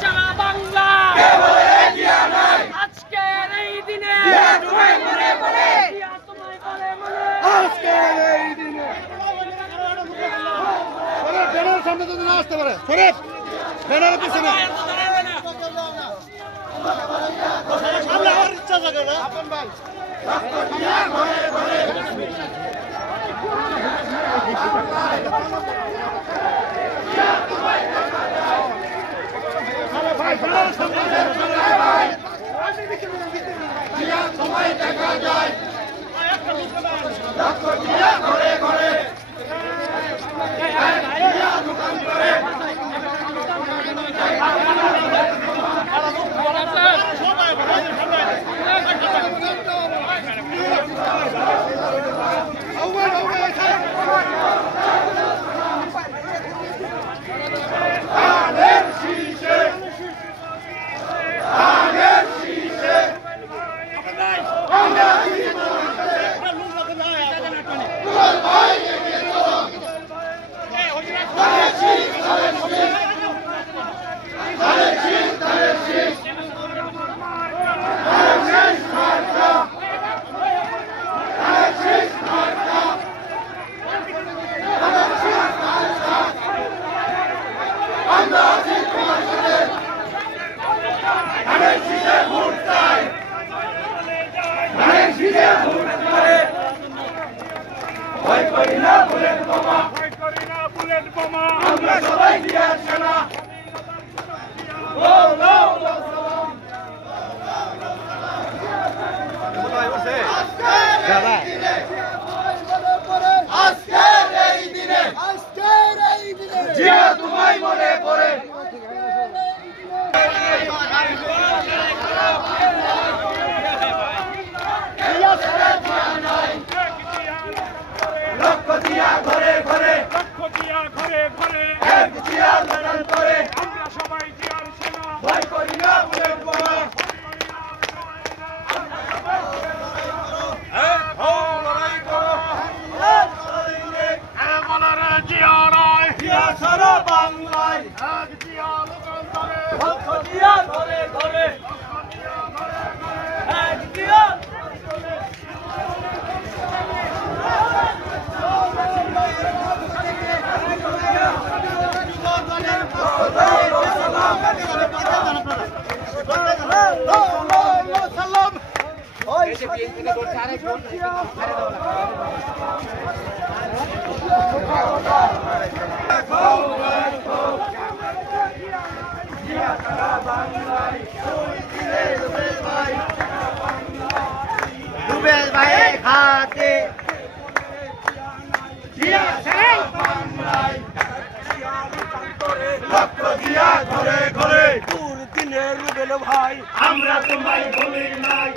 সারা বাংলা আজকের এই দিনে সামনে তো না আসতে পারে শরীফ ব্যানারের পিছনে সামনে আমার ইচ্ছা থাকে না আপন ভাই সবাই দেখা যায় ঘরে ঘরে আমরা সবাই দিয়ে আসছে না আজকের এই দিনে জিয়া তোমায় মনে পড়ে লক্ষ দিয়া ঘরে ঘরে এক জিয়ার মেডাল করে আমরা সবাই জিয়ার সেনা ভয় করি না বুলেট বোমা লড়াই করো জিয়া নয় জিয়া সারা বাংলায় এক জিয়া লোকান্তরে লক্ষ জিয়া ঘরে ঘরে এক জিয়া রুবেল ভাইয়ের হাতে লক্ষ জিয়া ঘরে ঘরে দুর্দিনের রুবেল ভাই আমরা তোমায় ভুলি নাই।